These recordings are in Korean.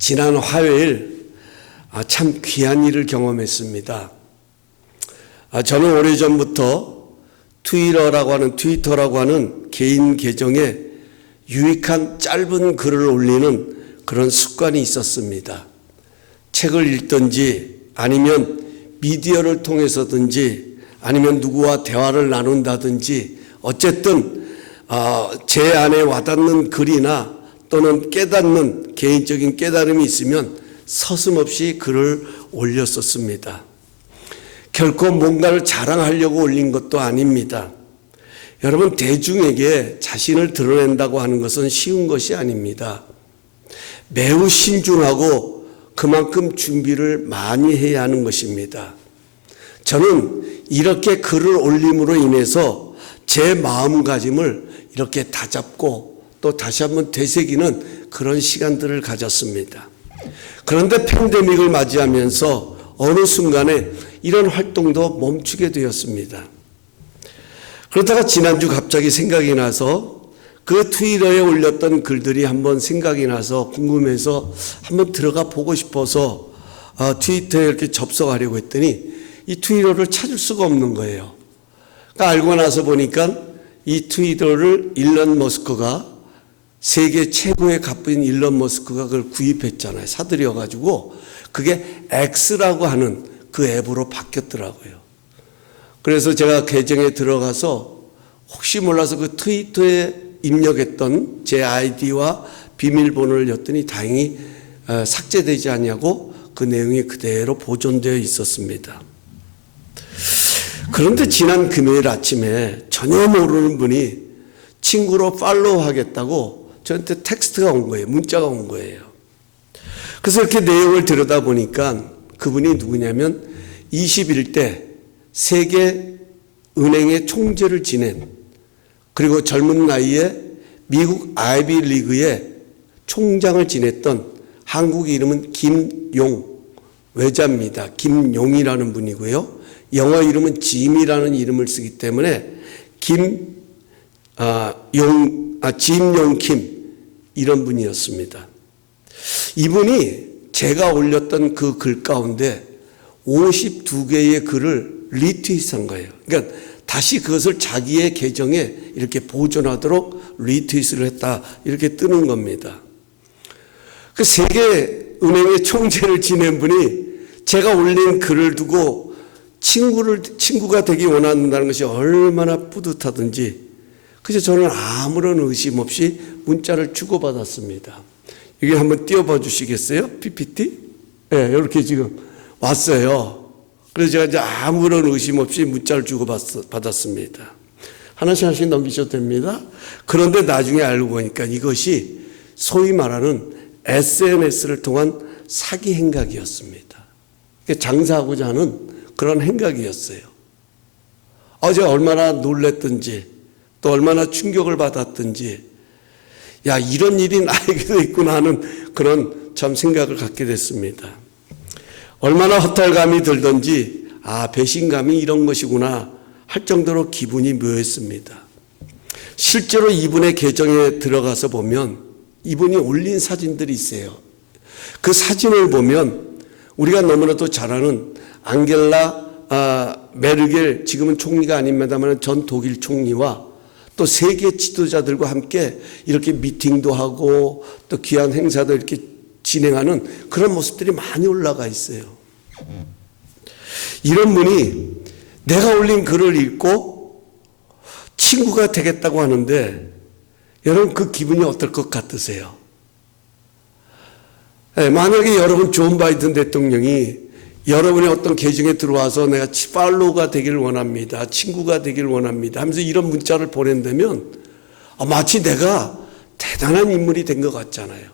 지난 화요일 참 귀한 일을 경험했습니다. 저는 오래전부터 트위터라고 하는 개인 계정에 유익한 짧은 글을 올리는 그런 습관이 있었습니다. 책을 읽든지 아니면 미디어를 통해서든지 아니면 누구와 대화를 나눈다든지 어쨌든 제 안에 와닿는 글이나 또는 깨닫는 개인적인 깨달음이 있으면 서슴없이 글을 올렸었습니다. 결코 뭔가를 자랑하려고 올린 것도 아닙니다. 여러분, 대중에게 자신을 드러낸다고 하는 것은 쉬운 것이 아닙니다. 매우 신중하고 그만큼 준비를 많이 해야 하는 것입니다. 저는 이렇게 글을 올림으로 인해서 제 마음가짐을 이렇게 다잡고 또 다시 한번 되새기는 그런 시간들을 가졌습니다. 그런데 팬데믹을 맞이하면서 어느 순간에 이런 활동도 멈추게 되었습니다. 그러다가 지난주 갑자기 생각이 나서 그 트위터에 올렸던 글들이 한번 생각이 나서 궁금해서 한번 들어가 보고 싶어서 트위터에 이렇게 접속하려고 했더니 이 트위터를 찾을 수가 없는 거예요. 그러니까 알고 나서 보니까 이 트위터를 일론 머스크가 세계 최고의 갑부인 일론 머스크가 그걸 구입했잖아요. 사들여가지고 그게 X라고 하는 그 앱으로 바뀌었더라고요. 그래서 제가 계정에 들어가서 혹시 몰라서 그 트위터에 입력했던 제 아이디와 비밀번호를 였더니 다행히 삭제되지 않냐고 그 내용이 그대로 보존되어 있었습니다. 그런데 지난 금요일 아침에 전혀 모르는 분이 친구로 팔로우 하겠다고 저한테 텍스트가 온 거예요. 문자가 온 거예요. 그래서 이렇게 내용을 들여다보니까 그분이 누구냐면 21대 세계 은행의 총재를 지낸, 그리고 젊은 나이에 미국 아이비리그의 총장을 지냈던, 한국 이름은 김용 외자입니다. 김용이라는 분이고요. 영어 이름은 짐이라는 이름을 쓰기 때문에 짐용 킴 이런 분이었습니다. 이분이 제가 올렸던 그 글 가운데 52개의 글을 리트윗한 거예요. 그러니까 다시 그것을 자기의 계정에 이렇게 보존하도록 리트윗을 했다, 이렇게 뜨는 겁니다. 그 세계은행의 총재를 지낸 분이 제가 올린 글을 두고 친구가 되기 원한다는 것이 얼마나 뿌듯하든지, 그래서 저는 아무런 의심 없이 문자를 주고받았습니다. 이게 한번 띄워봐 주시겠어요? PPT? 네, 이렇게 지금 왔어요. 그래서 제가 이제 아무런 의심 없이 문자를 주고받았습니다. 하나씩 넘기셔도 됩니다. 그런데 나중에 알고 보니까 이것이 소위 말하는 SNS를 통한 사기 행각이었습니다. 장사하고자 하는 그런 행각이었어요. 제가 얼마나 놀랬든지 또 얼마나 충격을 받았든지, 야, 이런 일이 나에게도 있구나 하는 그런 참 생각을 갖게 됐습니다. 얼마나 허탈감이 들든지, 배신감이 이런 것이구나 할 정도로 기분이 묘했습니다. 실제로 이분의 계정에 들어가서 보면 이분이 올린 사진들이 있어요. 그 사진을 보면 우리가 너무나도 잘 아는 앙겔라 메르겔, 지금은 총리가 아닙니다만 전 독일 총리와 또 세계 지도자들과 함께 이렇게 미팅도 하고 또 귀한 행사도 이렇게 진행하는 그런 모습들이 많이 올라가 있어요. 이런 분이 내가 올린 글을 읽고 친구가 되겠다고 하는데, 여러분 그 기분이 어떨 것 같으세요? 만약에 여러분 존 바이든 대통령이 여러분의 어떤 계정에 들어와서 내가 팔로우가 되기를 원합니다, 친구가 되기를 원합니다 하면서 이런 문자를 보낸다면 마치 내가 대단한 인물이 된 것 같잖아요.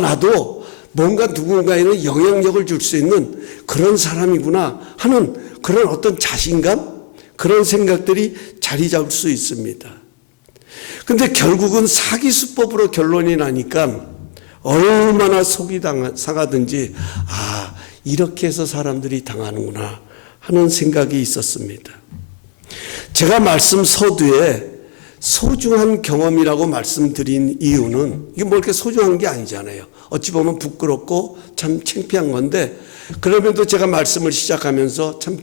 나도 뭔가 누군가에는 영향력을 줄 수 있는 그런 사람이구나 하는 그런 어떤 자신감, 그런 생각들이 자리 잡을 수 있습니다. 그런데 결국은 사기 수법으로 결론이 나니까 얼마나 속이 상하든지, 이렇게 해서 사람들이 당하는구나 하는 생각이 있었습니다. 제가 말씀 서두에 소중한 경험이라고 말씀드린 이유는 이게 뭐 이렇게 소중한 게 아니잖아요. 어찌 보면 부끄럽고 참 창피한 건데, 그럼에도 제가 말씀을 시작하면서 참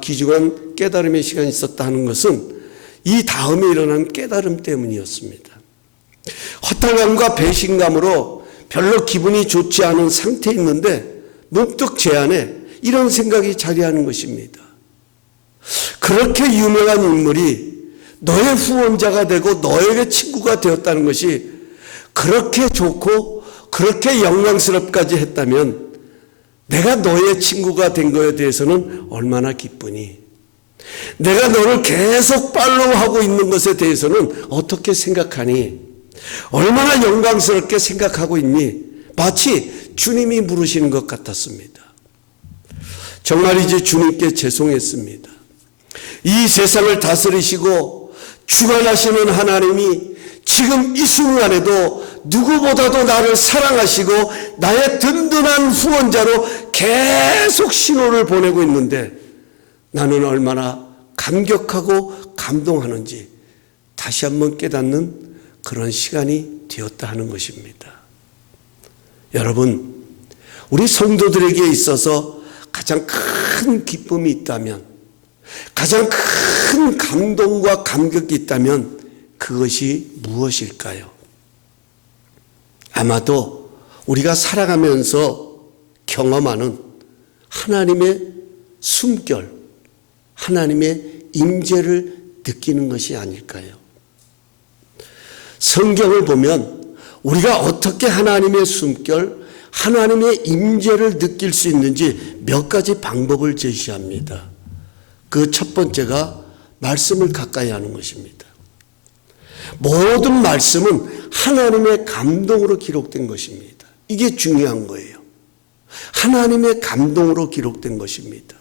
귀중한 깨달음의 시간이 있었다 하는 것은 이 다음에 일어난 깨달음 때문이었습니다. 허탈감과 배신감으로 별로 기분이 좋지 않은 상태에 있는데 문득 제 안에 이런 생각이 자리하는 것입니다. 그렇게 유명한 인물이 너의 후원자가 되고 너에게 친구가 되었다는 것이 그렇게 좋고 그렇게 영광스럽까지 했다면 내가 너의 친구가 된 것에 대해서는 얼마나 기쁘니? 내가 너를 계속 팔로우하고 있는 것에 대해서는 어떻게 생각하니? 얼마나 영광스럽게 생각하고 있니? 마치 주님이 물으시는 것 같았습니다. 정말이지 주님께 죄송했습니다. 이 세상을 다스리시고 주관하시는 하나님이 지금 이 순간에도 누구보다도 나를 사랑하시고 나의 든든한 후원자로 계속 신호를 보내고 있는데 나는 얼마나 감격하고 감동하는지 다시 한번 깨닫는 그런 시간이 되었다 하는 것입니다. 여러분, 우리 성도들에게 있어서 가장 큰 기쁨이 있다면, 가장 큰 감동과 감격이 있다면 그것이 무엇일까요? 아마도 우리가 살아가면서 경험하는 하나님의 숨결, 하나님의 임재를 느끼는 것이 아닐까요? 성경을 보면 우리가 어떻게 하나님의 숨결, 하나님의 임재를 느낄 수 있는지 몇 가지 방법을 제시합니다. 그 첫 번째가 말씀을 가까이 하는 것입니다. 모든 말씀은 하나님의 감동으로 기록된 것입니다. 이게 중요한 거예요. 하나님의 감동으로 기록된 것입니다.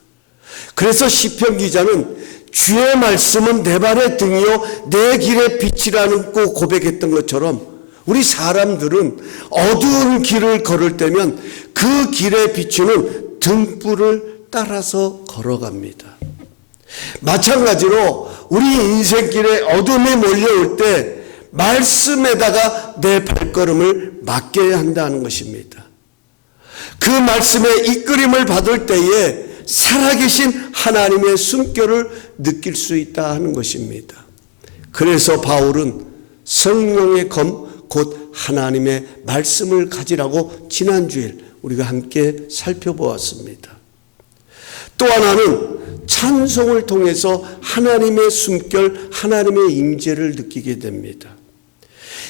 그래서 시편 기자는 주의 말씀은 내 발의 등이요 내 길의 빛이라는 꼭 고백했던 것처럼 우리 사람들은 어두운 길을 걸을 때면 그 길에 비추는 등불을 따라서 걸어갑니다. 마찬가지로 우리 인생길에 어둠이 몰려올 때 말씀에다가 내 발걸음을 맡겨야 한다는 것입니다. 그 말씀의 이끌림을 받을 때에 살아계신 하나님의 숨결을 느낄 수 있다 하는 것입니다. 그래서 바울은 성령의 검 곧 하나님의 말씀을 가지라고 지난주에 우리가 함께 살펴보았습니다. 또 하나는 찬송을 통해서 하나님의 숨결, 하나님의 임재를 느끼게 됩니다.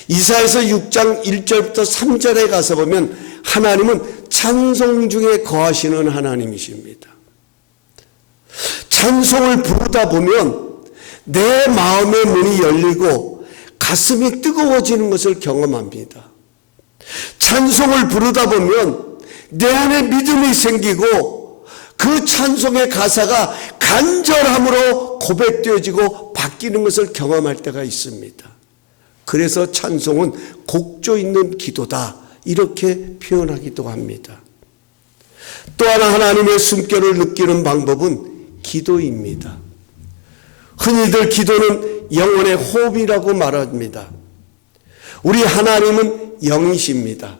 이사야서 6장 1절부터 3절에 가서 보면 하나님은 찬송 중에 거하시는 하나님이십니다. 찬송을 부르다 보면 내 마음의 문이 열리고 가슴이 뜨거워지는 것을 경험합니다. 찬송을 부르다 보면 내 안에 믿음이 생기고 그 찬송의 가사가 간절함으로 고백되어지고 바뀌는 것을 경험할 때가 있습니다. 그래서 찬송은 곡조 있는 기도다 이렇게 표현하기도 합니다. 또 하나 하나님의 숨결을 느끼는 방법은 기도입니다. 흔히들 기도는 영혼의 호흡이라고 말합니다. 우리 하나님은 영이십니다.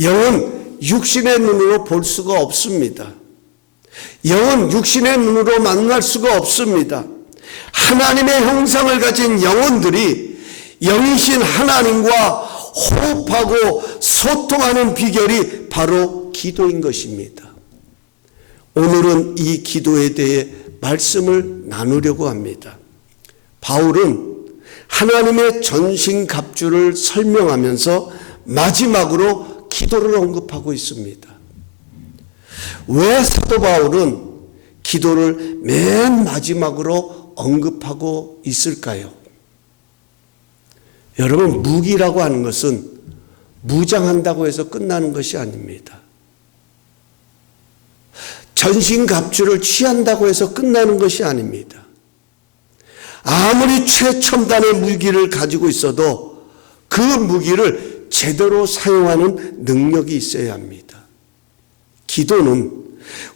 영은 육신의 눈으로 볼 수가 없습니다. 영은 육신의 눈으로 만날 수가 없습니다. 하나님의 형상을 가진 영혼들이 영이신 하나님과 호흡하고 소통하는 비결이 바로 기도인 것입니다. 오늘은 이 기도에 대해 말씀을 나누려고 합니다. 바울은 하나님의 전신갑주를 설명하면서 마지막으로 기도를 언급하고 있습니다. 왜 사도 바울은 기도를 맨 마지막으로 언급하고 있을까요? 여러분, 무기라고 하는 것은 무장한다고 해서 끝나는 것이 아닙니다. 전신갑주를 취한다고 해서 끝나는 것이 아닙니다. 아무리 최첨단의 무기를 가지고 있어도 그 무기를 제대로 사용하는 능력이 있어야 합니다. 기도는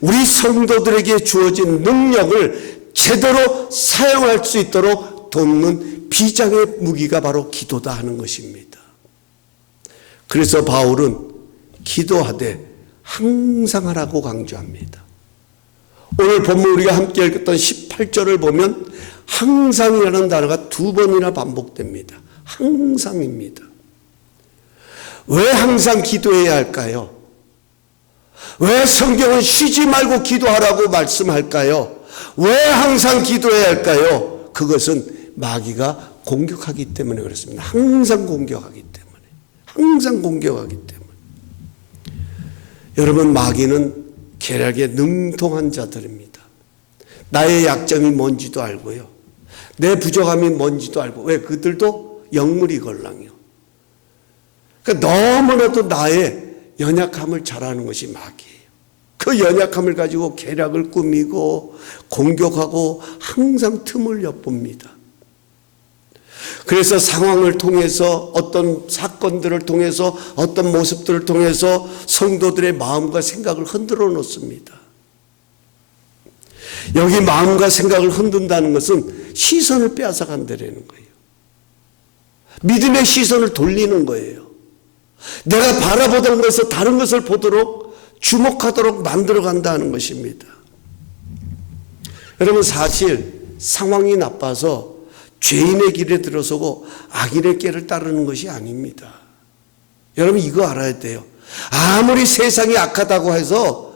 우리 성도들에게 주어진 능력을 제대로 사용할 수 있도록 돕는 비장의 무기가 바로 기도다 하는 것입니다. 그래서 바울은 기도하되 항상 하라고 강조합니다. 오늘 본문 우리가 함께 읽었던 18절을 보면 항상이라는 단어가 2번이나 반복됩니다. 항상입니다. 왜 항상 기도해야 할까요? 왜 성경은 쉬지 말고 기도하라고 말씀할까요? 왜 항상 기도해야 할까요? 그것은 마귀가 공격하기 때문에 그렇습니다. 항상 공격하기 때문에. 항상 공격하기 때문에. 여러분, 마귀는 계략에 능통한 자들입니다. 나의 약점이 뭔지도 알고요. 내 부족함이 뭔지도 알고. 왜? 그들도 영물이 걸랑이요. 그러니까 너무나도 나의 연약함을 잘 아는 것이 마귀예요. 그 연약함을 가지고 계략을 꾸미고 공격하고 항상 틈을 엿봅니다. 그래서 상황을 통해서, 어떤 사건들을 통해서, 어떤 모습들을 통해서 성도들의 마음과 생각을 흔들어 놓습니다. 여기 마음과 생각을 흔든다는 것은 시선을 빼앗아간다는 거예요. 믿음의 시선을 돌리는 거예요. 내가 바라보던 것에서 다른 것을 보도록, 주목하도록 만들어 간다는 것입니다. 여러분, 사실 상황이 나빠서 죄인의 길에 들어서고 악인의 길을 따르는 것이 아닙니다. 여러분, 이거 알아야 돼요. 아무리 세상이 악하다고 해서,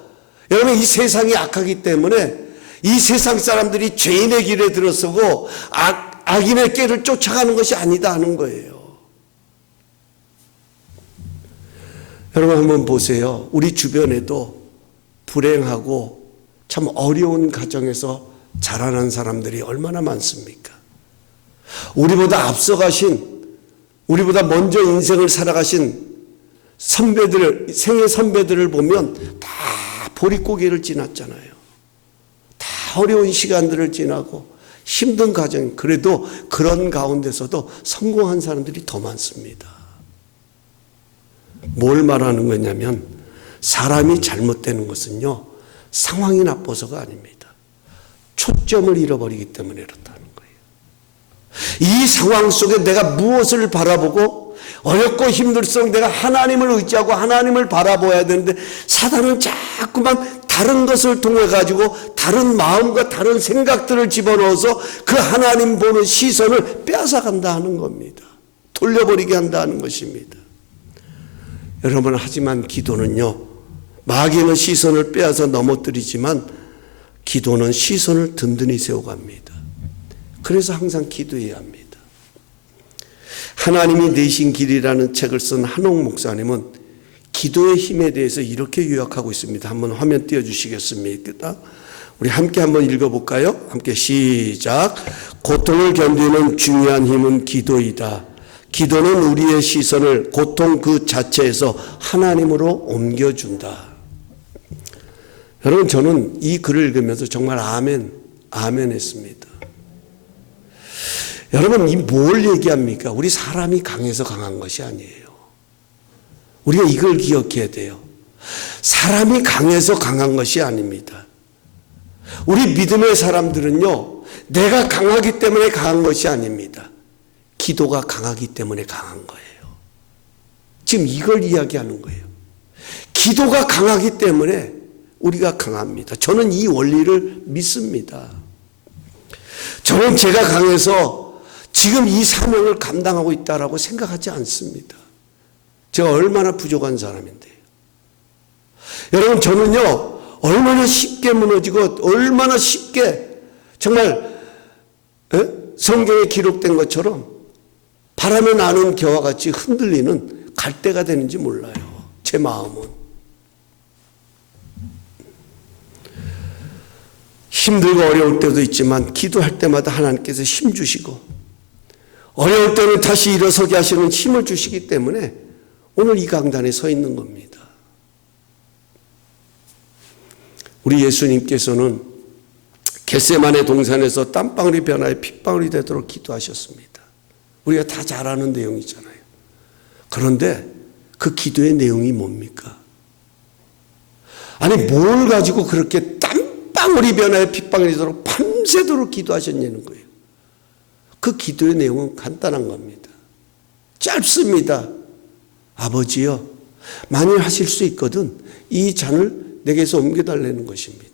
여러분, 이 세상이 악하기 때문에 이 세상 사람들이 죄인의 길에 들어서고 악인의 길을 쫓아가는 것이 아니다 하는 거예요. 여러분, 한번 보세요. 우리 주변에도 불행하고 참 어려운 가정에서 자라난 사람들이 얼마나 많습니까? 우리보다 앞서가신, 우리보다 먼저 인생을 살아가신 선배들, 생애 선배들을 보면 다 보릿고개를 지났잖아요. 다 어려운 시간들을 지나고 힘든 가정, 그래도 그런 가운데서도 성공한 사람들이 더 많습니다. 뭘 말하는 거냐면, 사람이 잘못되는 것은요, 상황이 나빠서가 아닙니다. 초점을 잃어버리기 때문에 그렇다는 거예요. 이 상황 속에 내가 무엇을 바라보고, 어렵고 힘들수록 내가 하나님을 의지하고 하나님을 바라봐야 되는데, 사단은 자꾸만 다른 것을 통해 가지고 다른 마음과 다른 생각들을 집어넣어서 그 하나님 보는 시선을 빼앗아간다 하는 겁니다. 돌려버리게 한다는 것입니다. 여러분, 하지만 기도는요, 마귀는 시선을 빼앗아 넘어뜨리지만 기도는 시선을 든든히 세워갑니다. 그래서 항상 기도해야 합니다. 하나님이 내신 길이라는 책을 쓴 한옥 목사님은 기도의 힘에 대해서 이렇게 요약하고 있습니다. 한번 화면 띄워주시겠습니까? 우리 함께 한번 읽어볼까요? 함께 시작. 고통을 견디는 중요한 힘은 기도이다. 기도는 우리의 시선을 고통 그 자체에서 하나님으로 옮겨준다. 여러분, 저는 이 글을 읽으면서 정말 아멘 했습니다. 여러분, 이 뭘 얘기합니까? 우리 사람이 강해서 강한 것이 아니에요. 우리가 이걸 기억해야 돼요. 사람이 강해서 강한 것이 아닙니다. 우리 믿음의 사람들은요, 내가 강하기 때문에 강한 것이 아닙니다. 기도가 강하기 때문에 강한 거예요. 지금 이걸 이야기하는 거예요. 기도가 강하기 때문에 우리가 강합니다. 저는 이 원리를 믿습니다. 저는 제가 강해서 지금 이 사명을 감당하고 있다라고 생각하지 않습니다. 제가 얼마나 부족한 사람인데요. 여러분, 저는요, 얼마나 쉽게 무너지고 얼마나 쉽게 정말 성경에 기록된 것처럼 바람에 나는 겨와 같이 흔들리는 갈대가 되는지 몰라요. 제 마음은. 힘들고 어려울 때도 있지만 기도할 때마다 하나님께서 힘 주시고, 어려울 때는 다시 일어서게 하시는 힘을 주시기 때문에 오늘 이 강단에 서 있는 겁니다. 우리 예수님께서는 겟세마네 동산에서 땀방울이 변하여 핏방울이 되도록 기도하셨습니다. 우리가 다 잘 아는 내용이잖아요. 그런데 그 기도의 내용이 뭡니까? 아니, 뭘 가지고 그렇게 땀방울이 변하여 핏방울이 되도록 밤새도록 기도하셨냐는 거예요. 그 기도의 내용은 간단한 겁니다. 짧습니다. 아버지여, 만일 하실 수 있거든 이 잔을 내게서 옮겨달라는 것입니다.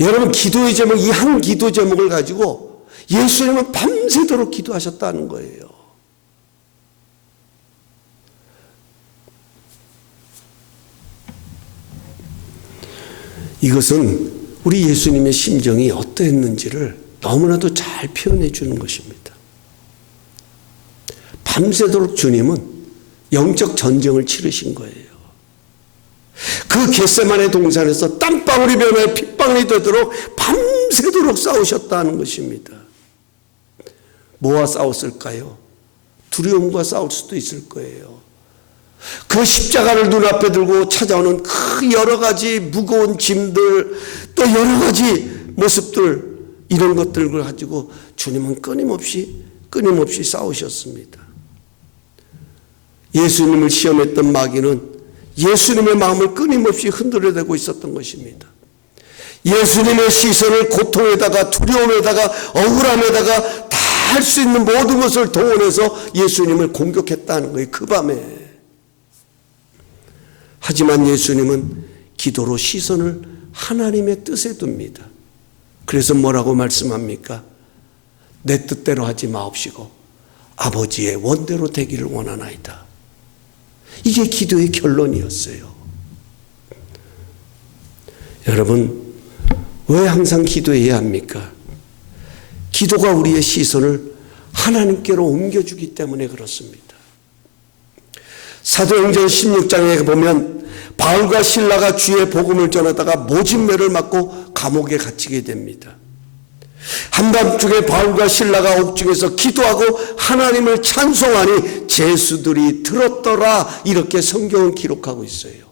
여러분, 기도의 제목, 이 한 기도 제목을 가지고 예수님은 밤새도록 기도하셨다는 거예요. 이것은 우리 예수님의 심정이 어떠했는지를 너무나도 잘 표현해 주는 것입니다. 밤새도록 주님은 영적 전쟁을 치르신 거예요. 그 겟세마네 동산에서 땀방울이 변하여 핏방울이 되도록 밤새도록 싸우셨다는 것입니다. 뭐와 싸웠을까요? 두려움과 싸울 수도 있을 거예요. 그 십자가를 눈앞에 들고 찾아오는 그 여러 가지 무거운 짐들, 또 여러 가지 모습들, 이런 것들을 가지고 주님은 끊임없이 싸우셨습니다. 예수님을 시험했던 마귀는 예수님의 마음을 끊임없이 흔들어대고 있었던 것입니다. 예수님의 시선을 고통에다가 두려움에다가 억울함에다가 다 할 수 있는 모든 것을 동원해서 예수님을 공격했다는 거예요. 그 밤에. 하지만 예수님은 기도로 시선을 하나님의 뜻에 둡니다. 그래서 뭐라고 말씀합니까? 내 뜻대로 하지 마옵시고 아버지의 원대로 되기를 원하나이다. 이게 기도의 결론이었어요. 여러분, 왜 항상 기도해야 합니까? 기도가 우리의 시선을 하나님께로 옮겨주기 때문에 그렇습니다. 사도행전 16장에 보면 바울과 실라가 주의 복음을 전하다가 모진매를 맞고 감옥에 갇히게 됩니다. 한밤중에 바울과 실라가 옥중에서 기도하고 하나님을 찬송하니 제수들이 들었더라, 이렇게 성경은 기록하고 있어요.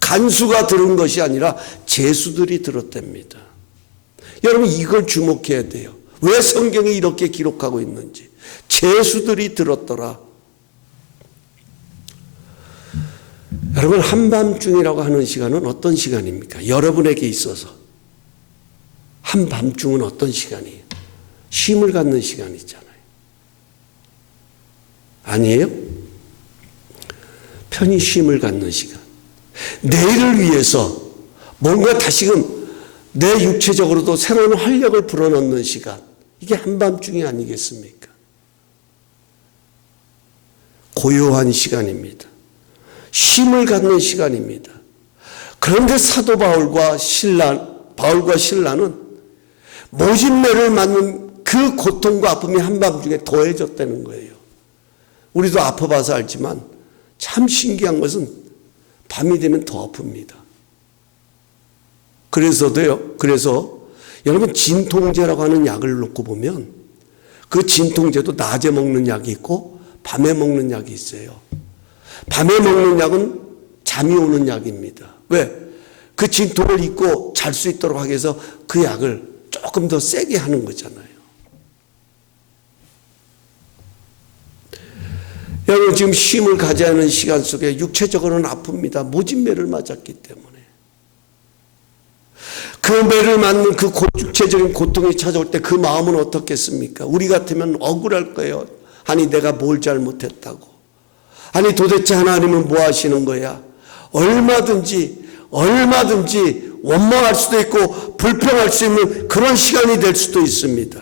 간수가 들은 것이 아니라 제수들이 들었답니다. 여러분, 이걸 주목해야 돼요. 왜 성경이 이렇게 기록하고 있는지. 제수들이 들었더라. 여러분, 한밤중이라고 하는 시간은 어떤 시간입니까? 여러분에게 있어서 한밤중은 어떤 시간이에요? 쉼을 갖는 시간이잖아요. 아니에요? 편히 쉼을 갖는 시간. 내일을 위해서 뭔가 다시금 내 육체적으로도 새로운 활력을 불어넣는 시간. 이게 한밤중이 아니겠습니까? 고요한 시간입니다. 쉼을 갖는 시간입니다. 그런데 사도 바울과 신라는 모진매를 맞는 그 고통과 아픔이 한밤중에 더해졌다는 거예요. 우리도 아파봐서 알지만 참 신기한 것은 밤이 되면 더 아픕니다. 그래서 여러분, 진통제라고 하는 약을 놓고 보면 그 진통제도 낮에 먹는 약이 있고 밤에 먹는 약이 있어요. 밤에 먹는 약은 잠이 오는 약입니다. 왜? 그 진통을 잊고 잘 수 있도록 하기 위해서 그 약을 조금 더 세게 하는 거잖아요. 여러분, 지금 쉼을 가져야 하는 시간 속에 육체적으로는 아픕니다. 모진매를 맞았기 때문에. 그 매를 맞는 그 육체적인 고통이 찾아올 때 그 마음은 어떻겠습니까? 우리 같으면 억울할 거예요. 아니, 내가 뭘 잘못했다고. 아니, 도대체 하나님은 뭐 하시는 거야? 얼마든지 원망할 수도 있고 불평할 수 있는 그런 시간이 될 수도 있습니다.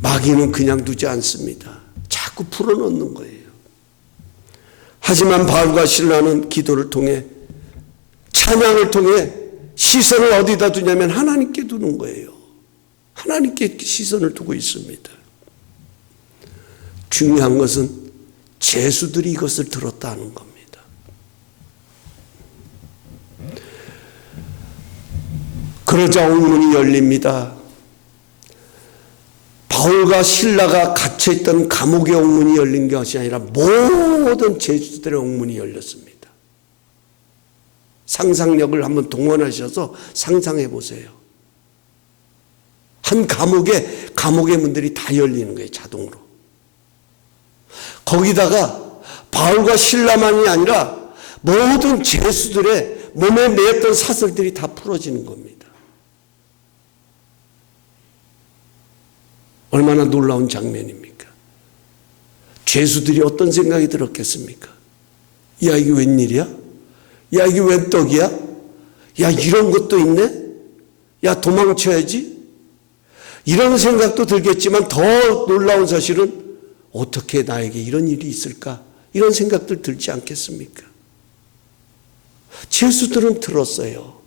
마귀는 그냥 두지 않습니다. 자꾸 풀어놓는 거예요. 하지만 바울과 실라는 기도를 통해, 찬양을 통해 시선을 어디다 두냐면 하나님께 두는 거예요. 하나님께 시선을 두고 있습니다. 중요한 것은 제수들이 이것을 들었다는 겁니다. 그러자 옥문이 열립니다. 바울과 실라가 갇혀있던 감옥의 옥문이 열린 것이 아니라 모든 제수들의 옥문이 열렸습니다. 상상력을 한번 동원하셔서 상상해 보세요. 한 감옥의 문들이 다 열리는 거예요, 자동으로. 거기다가 바울과 실라만이 아니라 모든 제수들의 몸에 매였던 사슬들이 다 풀어지는 겁니다. 얼마나 놀라운 장면입니까? 죄수들이 어떤 생각이 들었겠습니까? 야, 이게 웬일이야? 야, 이게 웬 떡이야? 야, 이런 것도 있네? 야, 도망쳐야지? 이런 생각도 들겠지만 더 놀라운 사실은 어떻게 나에게 이런 일이 있을까? 이런 생각들 들지 않겠습니까? 죄수들은 들었어요.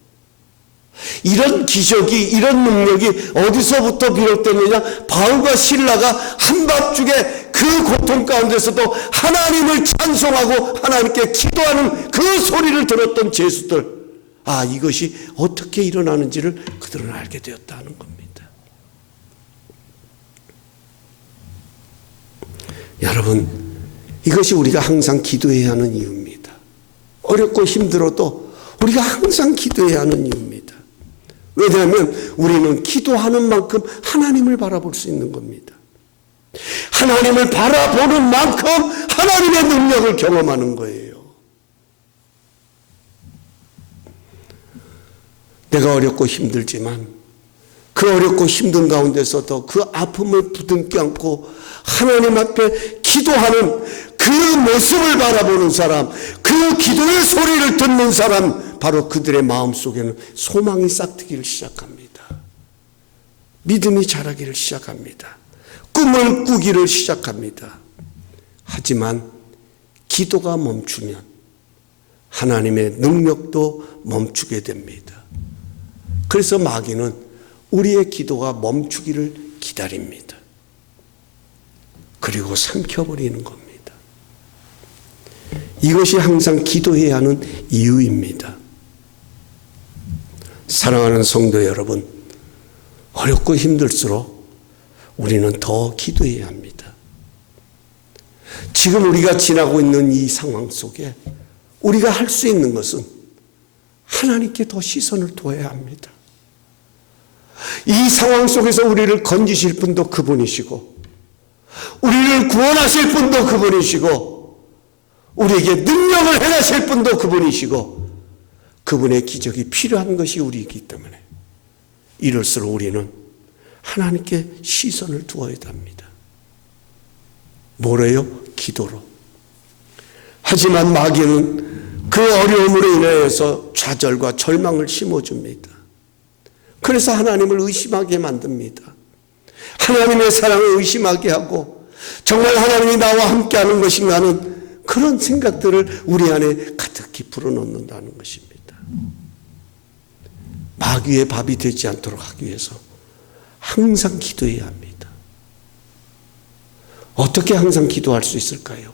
이런 기적이, 이런 능력이 어디서부터 비롯됐느냐? 바울과 실라가 한밤중에 그 고통 가운데서도 하나님을 찬송하고 하나님께 기도하는 그 소리를 들었던 죄수들, 아, 이것이 어떻게 일어나는지를 그들은 알게 되었다는 겁니다. 여러분, 이것이 우리가 항상 기도해야 하는 이유입니다. 어렵고 힘들어도 우리가 항상 기도해야 하는 이유입니다. 왜냐하면 우리는 기도하는 만큼 하나님을 바라볼 수 있는 겁니다. 하나님을 바라보는 만큼 하나님의 능력을 경험하는 거예요. 내가 어렵고 힘들지만 그 어렵고 힘든 가운데서도 그 아픔을 부둥켜 안고 하나님 앞에 기도하는 그 모습을 바라보는 사람, 그 기도의 소리를 듣는 사람, 바로 그들의 마음속에는 소망이 싹트기를 시작합니다. 믿음이 자라기를 시작합니다. 꿈을 꾸기를 시작합니다. 하지만 기도가 멈추면 하나님의 능력도 멈추게 됩니다. 그래서 마귀는 우리의 기도가 멈추기를 기다립니다. 그리고 삼켜버리는 겁니다. 이것이 항상 기도해야 하는 이유입니다. 사랑하는 성도 여러분, 어렵고 힘들수록 우리는 더 기도해야 합니다. 지금 우리가 지나고 있는 이 상황 속에 우리가 할 수 있는 것은 하나님께 더 시선을 둬야 합니다. 이 상황 속에서 우리를 건지실 분도 그분이시고, 우리를 구원하실 분도 그분이시고, 우리에게 능력을 행하실 분도 그분이시고, 그분의 기적이 필요한 것이 우리이기 때문에 이럴수록 우리는 하나님께 시선을 두어야 합니다. 뭐래요? 기도로. 하지만 마귀는 그 어려움으로 인해서 좌절과 절망을 심어줍니다. 그래서 하나님을 의심하게 만듭니다. 하나님의 사랑을 의심하게 하고 정말 하나님이 나와 함께하는 것인가 하는 그런 생각들을 우리 안에 가득히 불어넣는다는 것입니다. 마귀의 밥이 되지 않도록 하기 위해서 항상 기도해야 합니다. 어떻게 항상 기도할 수 있을까요?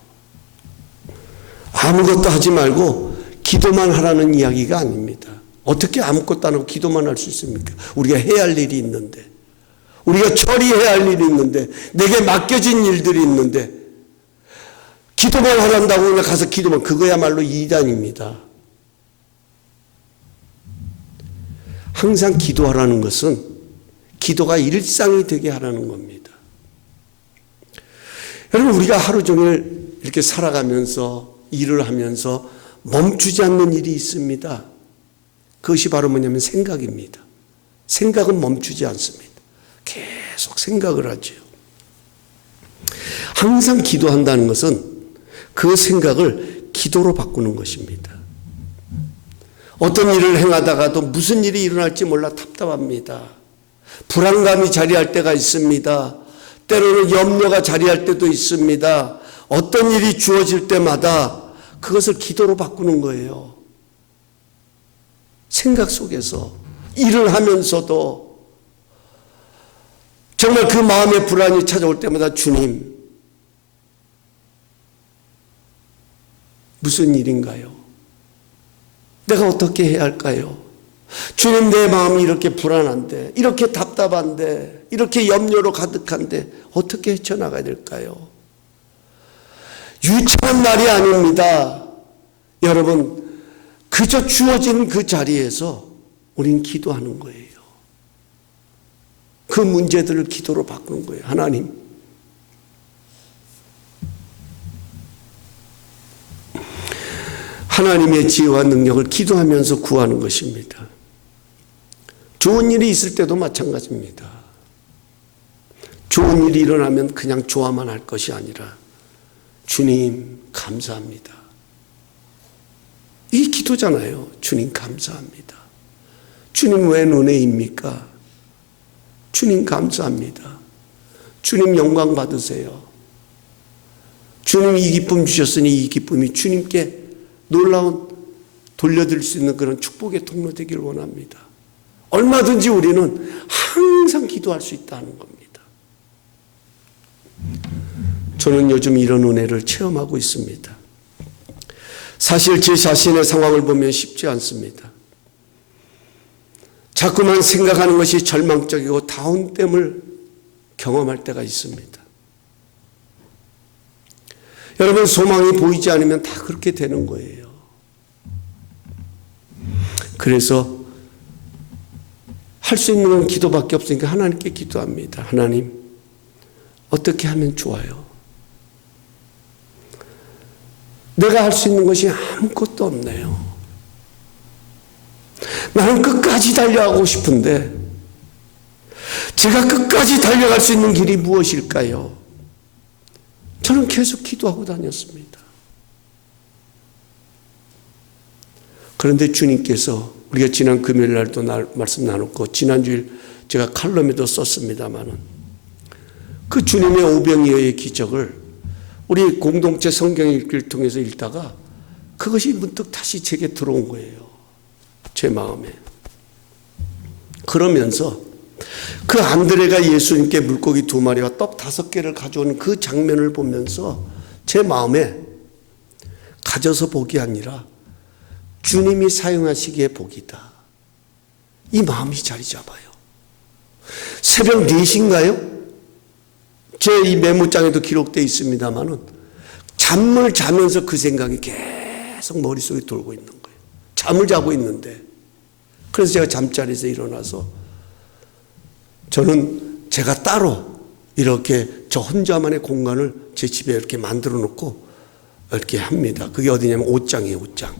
아무것도 하지 말고 기도만 하라는 이야기가 아닙니다. 어떻게 아무것도 안 하고 기도만 할 수 있습니까? 우리가 해야 할 일이 있는데, 우리가 처리해야 할 일이 있는데, 내게 맡겨진 일들이 있는데, 기도만 하란다고 그냥 가서 기도만, 그거야말로 이단입니다. 항상 기도하라는 것은 기도가 일상이 되게 하라는 겁니다. 여러분, 우리가 하루 종일 이렇게 살아가면서 일을 하면서 멈추지 않는 일이 있습니다. 그것이 바로 뭐냐면 생각입니다. 생각은 멈추지 않습니다. 계속 생각을 하죠. 항상 기도한다는 것은 그 생각을 기도로 바꾸는 것입니다. 어떤 일을 행하다가도 무슨 일이 일어날지 몰라 답답합니다. 불안감이 자리할 때가 있습니다. 때로는 염려가 자리할 때도 있습니다. 어떤 일이 주어질 때마다 그것을 기도로 바꾸는 거예요. 생각 속에서 일을 하면서도 정말 그 마음의 불안이 찾아올 때마다 주님, 무슨 일인가요? 내가 어떻게 해야 할까요? 주님, 내 마음이 이렇게 불안한데, 이렇게 답답한데, 이렇게 염려로 가득한데 어떻게 헤쳐나가야 될까요? 유치한 말이 아닙니다. 여러분, 그저 주어진 그 자리에서 우린 기도하는 거예요. 그 문제들을 기도로 바꾸는 거예요. 하나님, 하나님의 지혜와 능력을 기도하면서 구하는 것입니다. 좋은 일이 있을 때도 마찬가지입니다. 좋은 일이 일어나면 그냥 좋아만 할 것이 아니라 주님 감사합니다. 이 기도잖아요. 주님 감사합니다. 주님 왜 은혜입니까? 주님 감사합니다. 주님 영광 받으세요. 주님 이 기쁨 주셨으니 이 기쁨이 주님께 놀라운 돌려드릴 수 있는 그런 축복의 통로 되길 원합니다. 얼마든지 우리는 항상 기도할 수 있다는 겁니다. 저는 요즘 이런 은혜를 체험하고 있습니다. 사실 제 자신의 상황을 보면 쉽지 않습니다. 자꾸만 생각하는 것이 절망적이고 다운됨을 경험할 때가 있습니다. 여러분, 소망이 보이지 않으면 다 그렇게 되는 거예요. 그래서 할 수 있는 건 기도밖에 없으니까 하나님께 기도합니다. 하나님, 어떻게 하면 좋아요? 내가 할 수 있는 것이 아무것도 없네요. 나는 끝까지 달려가고 싶은데 제가 끝까지 달려갈 수 있는 길이 무엇일까요? 저는 계속 기도하고 다녔습니다. 그런데 주님께서, 우리가 지난 금요일 날도 말씀 나눴고 지난주일 제가 칼럼에도 썼습니다마는, 그 주님의 오병이어의 기적을 우리 공동체 성경 읽기를 통해서 읽다가 그것이 문득 다시 제게 들어온 거예요. 제 마음에. 그러면서 그 안드레가 예수님께 물고기 2마리와 떡 5개를 가져온 그 장면을 보면서 제 마음에 가져서 복이 아니라 주님이 사용하시기에 복이다, 이 마음이 자리 잡아요. 새벽 4시인가요? 제 이 메모장에도 기록되어 있습니다만은 잠을 자면서 그 생각이 계속 머릿속에 돌고 있는 거예요. 잠을 자고 있는데. 그래서 제가 잠자리에서 일어나서 저는 제가 따로 이렇게 저 혼자만의 공간을 제 집에 이렇게 만들어 놓고 이렇게 합니다. 그게 어디냐면 옷장이에요, 옷장.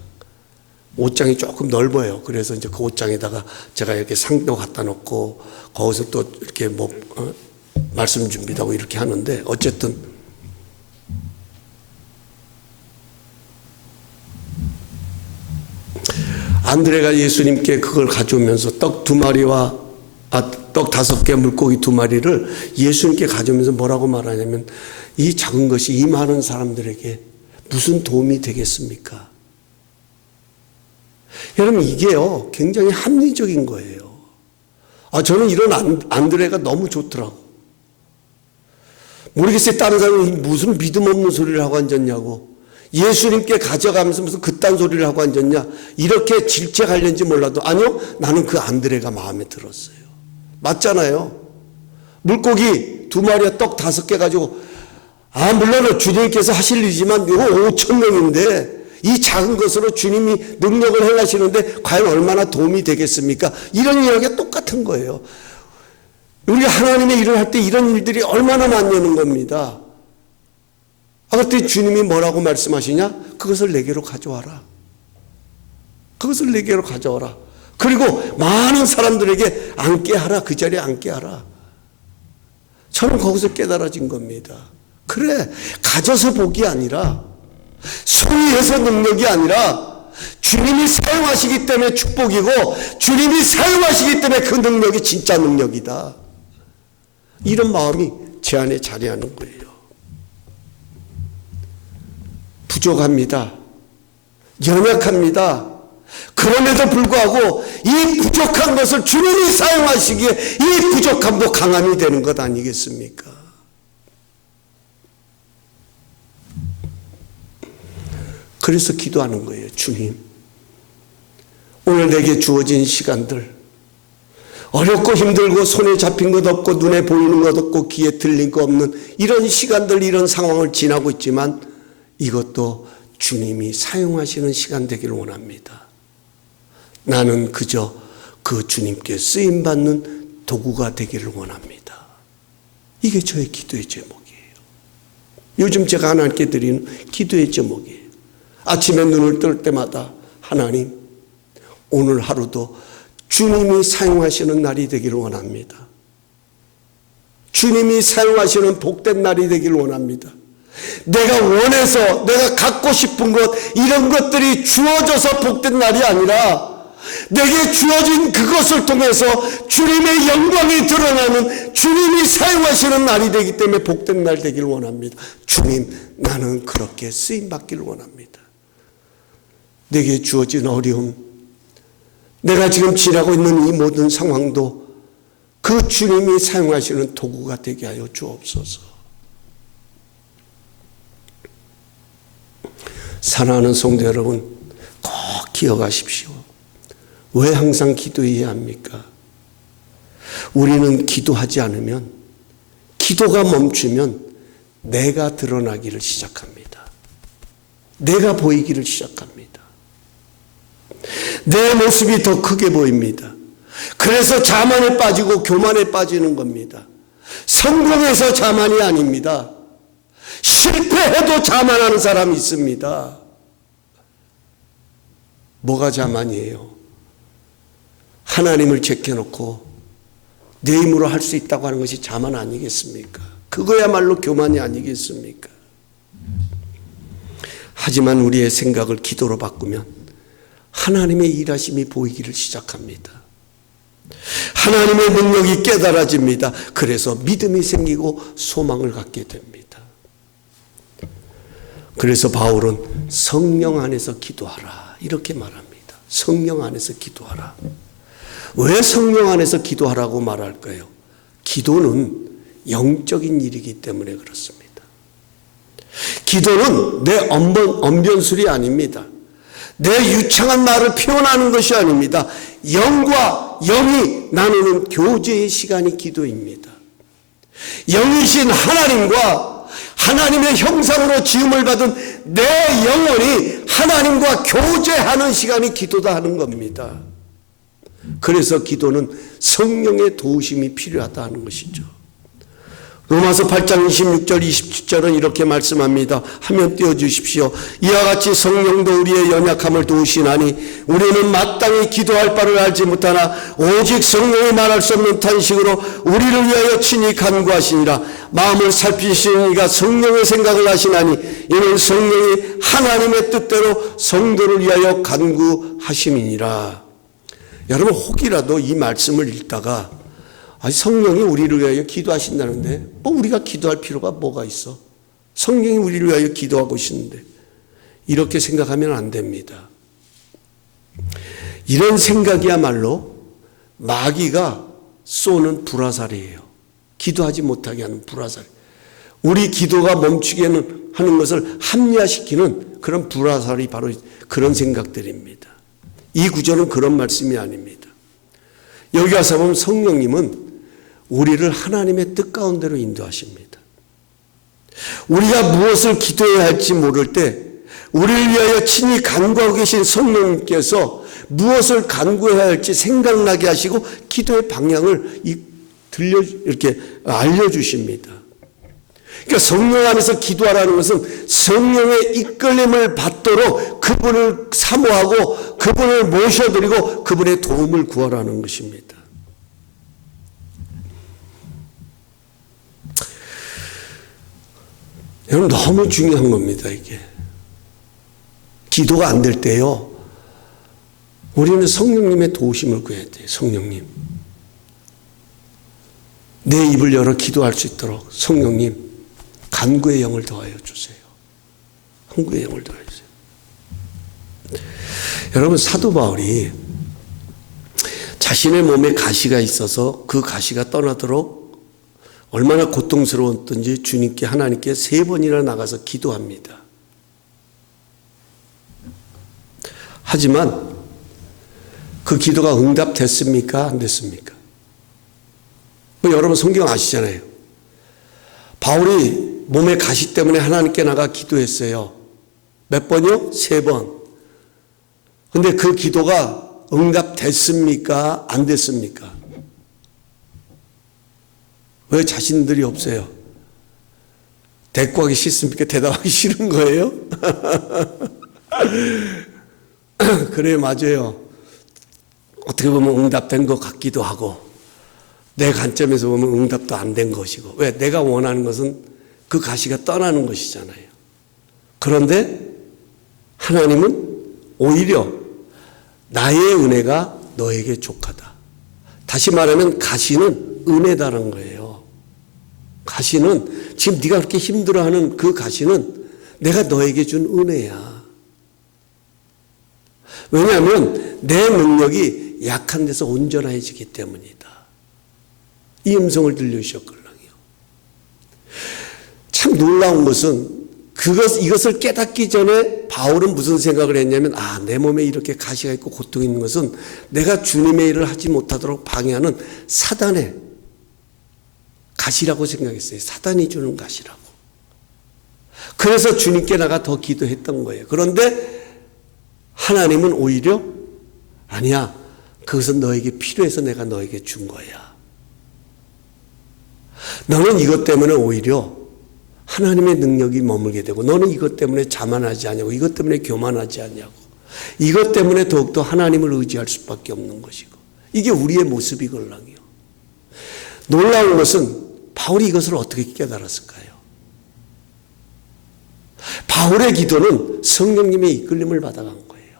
옷장이 조금 넓어요. 그래서 이제 그 옷장에다가 제가 이렇게 상도 갖다 놓고 거기서 또 이렇게 말씀 준비도 하고 이렇게 하는데, 어쨌든 안드레가 예수님께 그걸 가져오면서 떡 2마리와 떡 5개, 물고기 2마리를 예수님께 가져오면서 뭐라고 말하냐면, 이 작은 것이 이 많은 사람들에게 무슨 도움이 되겠습니까? 여러분, 이게요 굉장히 합리적인 거예요. 저는 이런 안드레가 너무 좋더라고. 모르겠어요, 다른 사람이 무슨 믿음 없는 소리를 하고 앉았냐고, 예수님께 가져가면서 무슨 그딴 소리를 하고 앉았냐, 이렇게 질책하려는지 몰라도, 아니요, 나는 그 안드레가 마음에 들었어요. 맞잖아요. 물고기 2마리와 떡 5개 가지고, 물론 주님께서 하실 일이지만 이거 5,000명인데 이 작은 것으로 주님이 능력을 행하시는데 과연 얼마나 도움이 되겠습니까? 이런 이야기가 똑같은 거예요. 우리가 하나님의 일을 할 때 이런 일들이 얼마나 많냐는 겁니다. 그때 주님이 뭐라고 말씀하시냐? 그것을 내게로 가져와라. 그것을 내게로 가져와라. 그리고 많은 사람들에게 앉게 하라. 그 자리에 앉게 하라. 저는 거기서 깨달아진 겁니다. 그래, 가져서 복이 아니라, 소유해서 능력이 아니라, 주님이 사용하시기 때문에 축복이고 주님이 사용하시기 때문에 그 능력이 진짜 능력이다, 이런 마음이 제 안에 자리하는 거예요. 부족합니다. 연약합니다. 그럼에도 불구하고 이 부족한 것을 주님이 사용하시기에 이 부족함도 강함이 되는 것 아니겠습니까? 그래서 기도하는 거예요. 주님, 오늘 내게 주어진 시간들, 어렵고 힘들고 손에 잡힌 것 없고 눈에 보이는 것 없고 귀에 들린 것 없는 이런 시간들, 이런 상황을 지나고 있지만 이것도 주님이 사용하시는 시간 되기를 원합니다. 나는 그저 그 주님께 쓰임받는 도구가 되기를 원합니다. 이게 저의 기도의 제목이에요. 요즘 제가 하나님께 드리는 기도의 제목이에요. 아침에 눈을 뜰 때마다 하나님, 오늘 하루도 주님이 사용하시는 날이 되기를 원합니다. 주님이 사용하시는 복된 날이 되길 원합니다. 내가 원해서 내가 갖고 싶은 것, 이런 것들이 주어져서 복된 날이 아니라 내게 주어진 그것을 통해서 주님의 영광이 드러나는, 주님이 사용하시는 날이 되기 때문에 복된 날 되길 원합니다. 주님, 나는 그렇게 쓰임받기를 원합니다. 내게 주어진 어려움, 내가 지금 지나고 있는 이 모든 상황도 그 주님이 사용하시는 도구가 되게 하여 주옵소서. 사랑하는 성도 여러분, 꼭 기억하십시오. 왜 항상 기도해야 합니까? 우리는 기도하지 않으면, 기도가 멈추면 내가 드러나기를 시작합니다. 내가 보이기를 시작합니다. 내 모습이 더 크게 보입니다. 그래서 자만에 빠지고 교만에 빠지는 겁니다. 성공해서 자만이 아닙니다. 실패해도 자만하는 사람이 있습니다. 뭐가 자만이에요? 하나님을 제껴놓고 내 힘으로 할 수 있다고 하는 것이 자만 아니겠습니까? 그거야말로 교만이 아니겠습니까? 하지만 우리의 생각을 기도로 바꾸면 하나님의 일하심이 보이기를 시작합니다. 하나님의 능력이 깨달아집니다. 그래서 믿음이 생기고 소망을 갖게 됩니다. 그래서 바울은 성령 안에서 기도하라 이렇게 말합니다. 성령 안에서 기도하라. 왜 성령 안에서 기도하라고 말할까요? 기도는 영적인 일이기 때문에 그렇습니다. 기도는 내 언변술이 아닙니다. 내 유창한 말을 표현하는 것이 아닙니다. 영과 영이 나누는 교제의 시간이 기도입니다. 영이신 하나님과 하나님의 형상으로 지음을 받은 내 영혼이 하나님과 교제하는 시간이 기도다 하는 겁니다. 그래서 기도는 성령의 도우심이 필요하다 하는 것이죠. 로마서 8장 26절 27절은 이렇게 말씀합니다. 화면 띄워주십시오. 이와 같이 성령도 우리의 연약함을 도우시나니 우리는 마땅히 기도할 바를 알지 못하나 오직 성령이 말할 수 없는 탄식으로 우리를 위하여 친히 간구하시니라. 마음을 살피시는 이가 성령의 생각을 하시나니 이는 성령이 하나님의 뜻대로 성도를 위하여 간구하심이니라. 여러분, 혹이라도 이 말씀을 읽다가 성령이 우리를 위하여 기도하신다는데 우리가 기도할 필요가 뭐가 있어? 성령이 우리를 위하여 기도하고 계시는데, 이렇게 생각하면 안 됩니다. 이런 생각이야말로 마귀가 쏘는 불화살이에요. 기도하지 못하게 하는 불화살. 우리 기도가 멈추게 하는 것을 합리화시키는 그런 불화살이 바로 그런 생각들입니다. 이 구절은 그런 말씀이 아닙니다. 여기 와서 보면 성령님은 우리를 하나님의 뜻 가운데로 인도하십니다. 우리가 무엇을 기도해야 할지 모를 때 우리를 위하여 친히 간구하고 계신 성령님께서 무엇을 간구해야 할지 생각나게 하시고 기도의 방향을 이렇게 알려주십니다. 그러니까 성령 안에서 기도하라는 것은 성령의 이끌림을 받도록 그분을 사모하고 그분을 모셔드리고 그분의 도움을 구하라는 것입니다. 여러분, 너무 중요한 겁니다. 이게 기도가 안 될 때요, 우리는 성령님의 도우심을 구해야 돼요. 성령님, 내 입을 열어 기도할 수 있도록 성령님 간구의 영을 더하여 주세요. 간구의 영을 더하여 주세요. 여러분, 사도 바울이 자신의 몸에 가시가 있어서 그 가시가 떠나도록 얼마나 고통스러웠던지 주님께, 하나님께 3번이나 나가서 기도합니다. 하지만 그 기도가 응답됐습니까? 안 됐습니까? 여러분 성경 아시잖아요. 바울이 몸에 가시 때문에 하나님께 나가 기도했어요. 몇 번이요? 3번. 근데 그 기도가 응답됐습니까? 안 됐습니까? 왜 자신들이 없어요? 대꾸하기 싫습니까? 대답하기 싫은 거예요? 그래요, 맞아요. 어떻게 보면 응답된 것 같기도 하고 내 관점에서 보면 응답도 안 된 것이고, 왜? 내가 원하는 것은 그 가시가 떠나는 것이잖아요. 그런데 하나님은 오히려 나의 은혜가 너에게 족하다. 다시 말하면 가시는 은혜다라는 거예요. 가시는 지금 네가 그렇게 힘들어하는 그 가시는 내가 너에게 준 은혜야. 왜냐하면 내 능력이 약한 데서 온전해지기 때문이다. 이 음성을 들려주셨거든요. 참 놀라운 것은 이것을 깨닫기 전에 바울은 무슨 생각을 했냐면, 내 몸에 이렇게 가시가 있고 고통이 있는 것은 내가 주님의 일을 하지 못하도록 방해하는 사단의 가시라고 생각했어요. 사단이 주는 가시라고. 그래서 주님께 나가 더 기도했던 거예요. 그런데 하나님은 오히려 아니야, 그것은 너에게 필요해서 내가 너에게 준 거야. 너는 이것 때문에 오히려 하나님의 능력이 머물게 되고, 너는 이것 때문에 자만하지 않냐고, 이것 때문에 교만하지 않냐고, 이것 때문에 더욱더 하나님을 의지할 수밖에 없는 것이고, 이게 우리의 모습이걸랑요. 놀라운 것은 바울이 이것을 어떻게 깨달았을까요? 바울의 기도는 성령님의 이끌림을 받아간 거예요.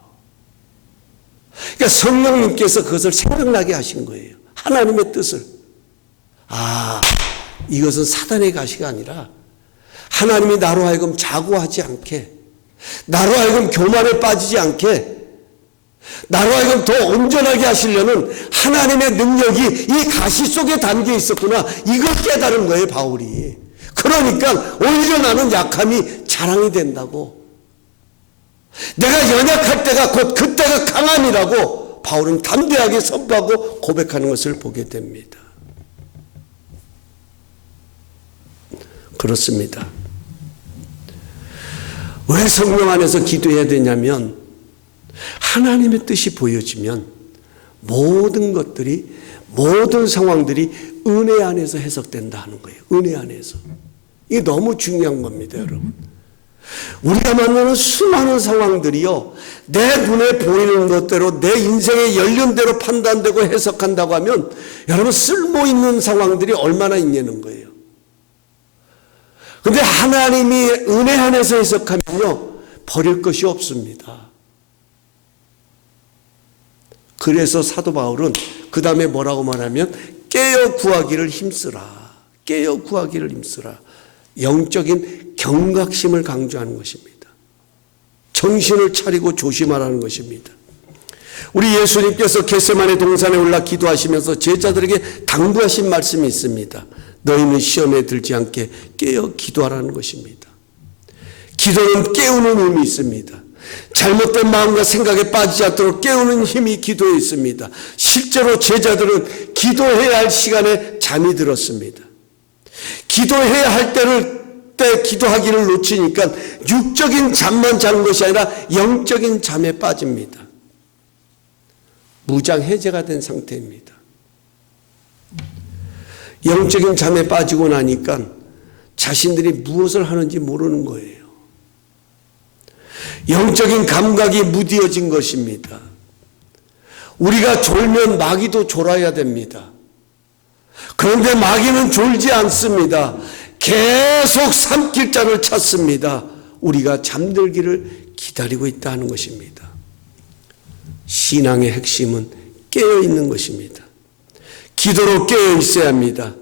그러니까 성령님께서 그것을 생각나게 하신 거예요. 하나님의 뜻을. 이것은 사단의 가시가 아니라 하나님이 나로 하여금 자고하지 않게, 나로 하여금 교만에 빠지지 않게, 나로 하여금 더 온전하게 하시려는 하나님의 능력이 이 가시 속에 담겨 있었구나, 이걸 깨달은 거예요, 바울이. 그러니까 오히려 나는 약함이 자랑이 된다고. 내가 연약할 때가 곧 그때가 강함이라고 바울은 담대하게 선포하고 고백하는 것을 보게 됩니다. 그렇습니다. 왜 성령 안에서 기도해야 되냐면, 하나님의 뜻이 보여지면 모든 것들이, 모든 상황들이 은혜 안에서 해석된다 하는 거예요. 은혜 안에서. 이게 너무 중요한 겁니다, 여러분. 우리가 만나는 수많은 상황들이요, 내 눈에 보이는 것대로 내 인생의 연륜대로 판단되고 해석한다고 하면 여러분 쓸모있는 상황들이 얼마나 있냐는 거예요. 그런데 하나님이 은혜 안에서 해석하면요, 버릴 것이 없습니다. 그래서 사도 바울은 그 다음에 뭐라고 말하면, 깨어 구하기를 힘쓰라. 깨어 구하기를 힘쓰라. 영적인 경각심을 강조하는 것입니다. 정신을 차리고 조심하라는 것입니다. 우리 예수님께서 겟세마네 동산에 올라 기도하시면서 제자들에게 당부하신 말씀이 있습니다. 너희는 시험에 들지 않게 깨어 기도하라는 것입니다. 기도는 깨우는 힘이 있습니다. 잘못된 마음과 생각에 빠지지 않도록 깨우는 힘이 기도에 있습니다. 실제로 제자들은 기도해야 할 시간에 잠이 들었습니다. 기도해야 할 때 기도하기를 놓치니까 육적인 잠만 자는 것이 아니라 영적인 잠에 빠집니다. 무장해제가 된 상태입니다. 영적인 잠에 빠지고 나니까 자신들이 무엇을 하는지 모르는 거예요. 영적인 감각이 무디어진 것입니다. 우리가 졸면 마귀도 졸아야 됩니다. 그런데 마귀는 졸지 않습니다. 계속 삼킬자를 찾습니다. 우리가 잠들기를 기다리고 있다는 것입니다. 신앙의 핵심은 깨어있는 것입니다. 기도로 깨어 있어야 합니다.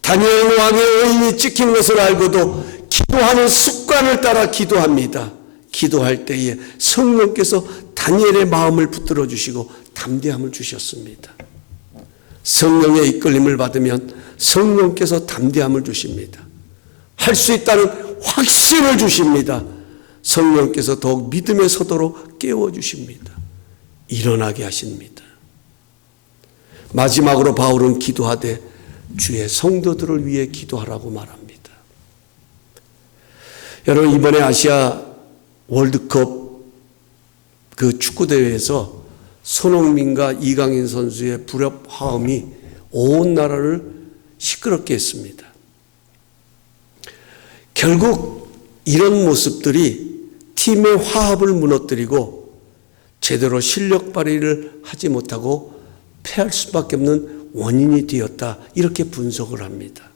다니엘 왕의 의인이 찍힌 것을 알고도 기도하는 습관을 따라 기도합니다. 기도할 때에 성령께서 다니엘의 마음을 붙들어 주시고 담대함을 주셨습니다. 성령의 이끌림을 받으면 성령께서 담대함을 주십니다. 할 수 있다는 확신을 주십니다. 성령께서 더욱 믿음의 서도로 깨워주십니다. 일어나게 하십니다. 마지막으로 바울은 기도하되 주의 성도들을 위해 기도하라고 말합니다. 여러분, 이번에 아시아 월드컵 그 축구대회에서 손흥민과 이강인 선수의 불협 화음이 온 나라를 시끄럽게 했습니다. 결국 이런 모습들이 팀의 화합을 무너뜨리고 제대로 실력 발휘를 하지 못하고 패할 수밖에 없는 원인이 되었다. 이렇게 분석을 합니다.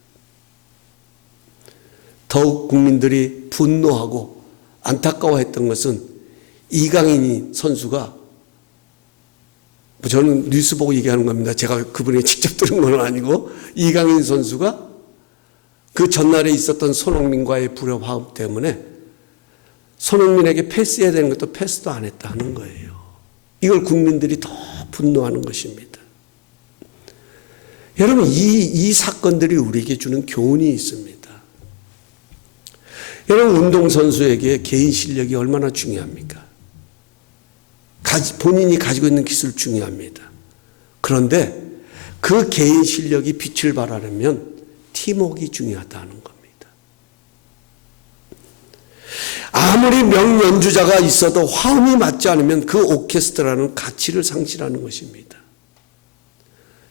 더욱 국민들이 분노하고 안타까워했던 것은 이강인 선수가, 저는 뉴스 보고 얘기하는 겁니다. 제가 그분이 직접 들은 건 아니고, 이강인 선수가 그 전날에 있었던 손흥민과의 불협화음 때문에 손흥민에게 패스해야 되는 것도 패스도 안 했다 하는 거예요. 이걸 국민들이 더 분노하는 것입니다. 여러분, 이 사건들이 우리에게 주는 교훈이 있습니다. 여러분, 운동선수에게 개인 실력이 얼마나 중요합니까? 본인이 가지고 있는 기술 중요합니다. 그런데 그 개인 실력이 빛을 발하려면 팀워크가 중요하다는 겁니다. 아무리 명연주자가 있어도 화음이 맞지 않으면 그 오케스트라는 가치를 상실하는 것입니다.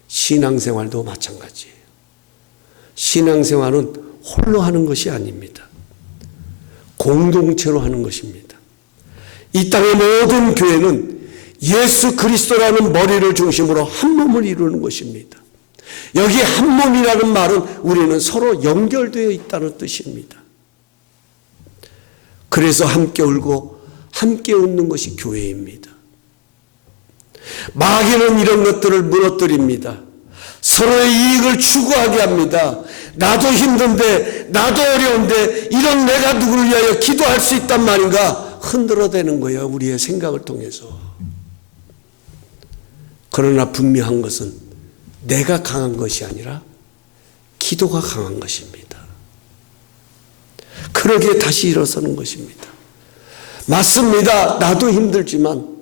신앙생활도 마찬가지예요. 신앙생활은 홀로 하는 것이 아닙니다. 공동체로 하는 것입니다. 이 땅의 모든 교회는 예수 그리스도라는 머리를 중심으로 한 몸을 이루는 것입니다. 여기 한 몸이라는 말은 우리는 서로 연결되어 있다는 뜻입니다. 그래서 함께 울고 함께 웃는 것이 교회입니다. 마귀는 이런 것들을 무너뜨립니다. 서로의 이익을 추구하게 합니다. 나도 힘든데, 나도 어려운데 이런 내가 누구를 위하여 기도할 수 있단 말인가 흔들어대는 거예요. 우리의 생각을 통해서. 그러나 분명한 것은 내가 강한 것이 아니라 기도가 강한 것입니다. 그러기에 다시 일어서는 것입니다. 맞습니다. 나도 힘들지만,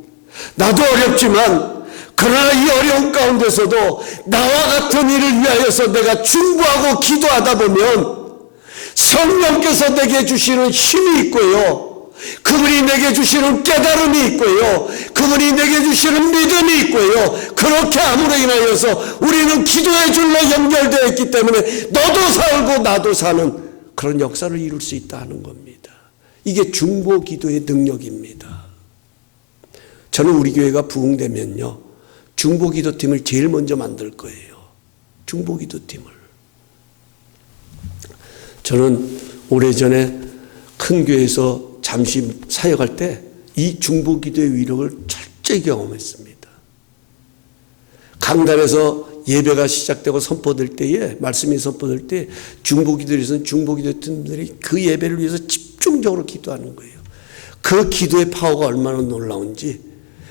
나도 어렵지만, 그러나 이 어려운 가운데서도 나와 같은 일을 위하여서 내가 중보하고 기도하다 보면 성령께서 내게 주시는 힘이 있고요, 그분이 내게 주시는 깨달음이 있고요, 그분이 내게 주시는 믿음이 있고요, 그렇게 함으로 인하여서 우리는 기도의 줄로 연결되어 있기 때문에 너도 살고 나도 사는 그런 역사를 이룰 수 있다 하는 겁니다. 이게 중보 기도의 능력입니다. 저는 우리 교회가 부흥되면요, 중보 기도팀을 제일 먼저 만들 거예요. 중보 기도팀을. 저는 오래전에 큰 교회에서 잠시 사역할 때 이 중보 기도의 위력을 철저히 경험했습니다. 강단에서 예배가 시작되고 선포될 때에, 말씀이 선포될 때 중보기도에서는 중보기도팀들이 그 예배를 위해서 집중적으로 기도하는 거예요. 그 기도의 파워가 얼마나 놀라운지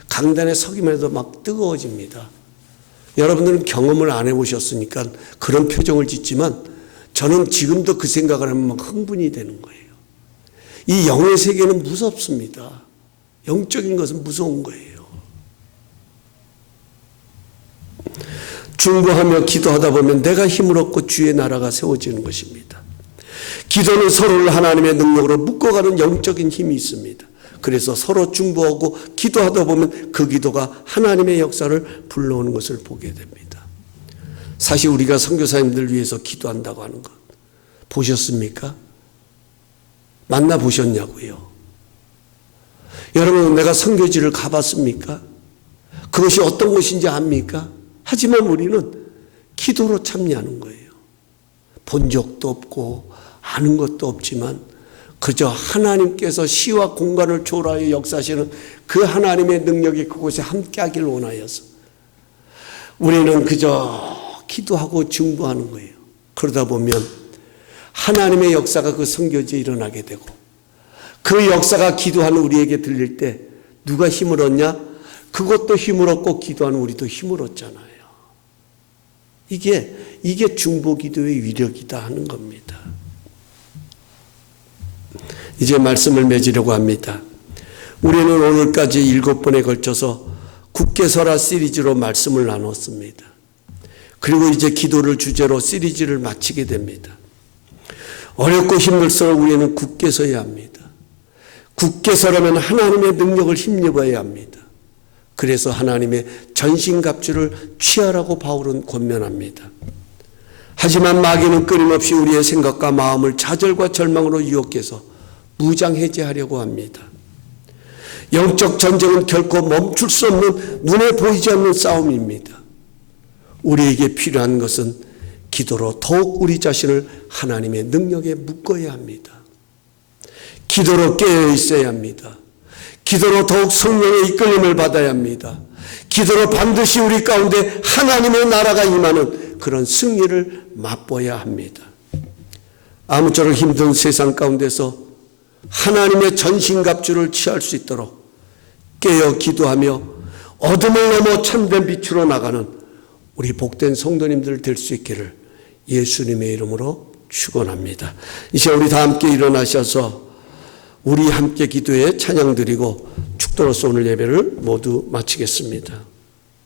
강단에 서기만 해도 막 뜨거워집니다. 여러분들은 경험을 안 해보셨으니까 그런 표정을 짓지만 저는 지금도 그 생각을 하면 막 흥분이 되는 거예요. 이 영의 세계는 무섭습니다. 영적인 것은 무서운 거예요. 중보하며 기도하다 보면 내가 힘을 얻고 주의 나라가 세워지는 것입니다. 기도는 서로를 하나님의 능력으로 묶어가는 영적인 힘이 있습니다. 그래서 서로 중보하고 기도하다 보면 그 기도가 하나님의 역사를 불러오는 것을 보게 됩니다. 사실 우리가 선교사님들 위해서 기도한다고 하는 것 보셨습니까? 만나보셨냐고요? 여러분, 내가 선교지를 가봤습니까? 그것이 어떤 것인지 압니까? 하지만 우리는 기도로 참여하는 거예요. 본 적도 없고 아는 것도 없지만 그저 하나님께서 시와 공간을 초월하여 역사하시는 그 하나님의 능력이 그곳에 함께하기를 원하여서 우리는 그저 기도하고 중보하는 거예요. 그러다 보면 하나님의 역사가 그 선교지에 일어나게 되고 그 역사가 기도하는 우리에게 들릴 때 누가 힘을 얻냐? 그것도 힘을 얻고 기도하는 우리도 힘을 얻잖아요. 이게 중보기도의 위력이다 하는 겁니다. 이제 말씀을 맺으려고 합니다. 우리는 오늘까지 7번에 걸쳐서 굳게 서라 시리즈로 말씀을 나눴습니다. 그리고 이제 기도를 주제로 시리즈를 마치게 됩니다. 어렵고 힘들수록 우리는 굳게 서야 합니다. 굳게 서려면 하나님의 능력을 힘입어야 합니다. 그래서 하나님의 전신갑주를 취하라고 바울은 권면합니다. 하지만 마귀는 끊임없이 우리의 생각과 마음을 좌절과 절망으로 유혹해서 무장해제하려고 합니다. 영적 전쟁은 결코 멈출 수 없는 눈에 보이지 않는 싸움입니다. 우리에게 필요한 것은 기도로 더욱 우리 자신을 하나님의 능력에 묶어야 합니다. 기도로 깨어 있어야 합니다. 기도로 더욱 성령의 이끌림을 받아야 합니다. 기도로 반드시 우리 가운데 하나님의 나라가 임하는 그런 승리를 맛보아야 합니다. 아무쪼록 힘든 세상 가운데서 하나님의 전신갑주를 취할 수 있도록 깨어 기도하며 어둠을 넘어 참된 빛으로 나가는 우리 복된 성도님들 될 수 있기를 예수님의 이름으로 축원합니다. 이제 우리 다 함께 일어나셔서 우리 함께 기도에 찬양 드리고 축도로서 오늘 예배를 모두 마치겠습니다.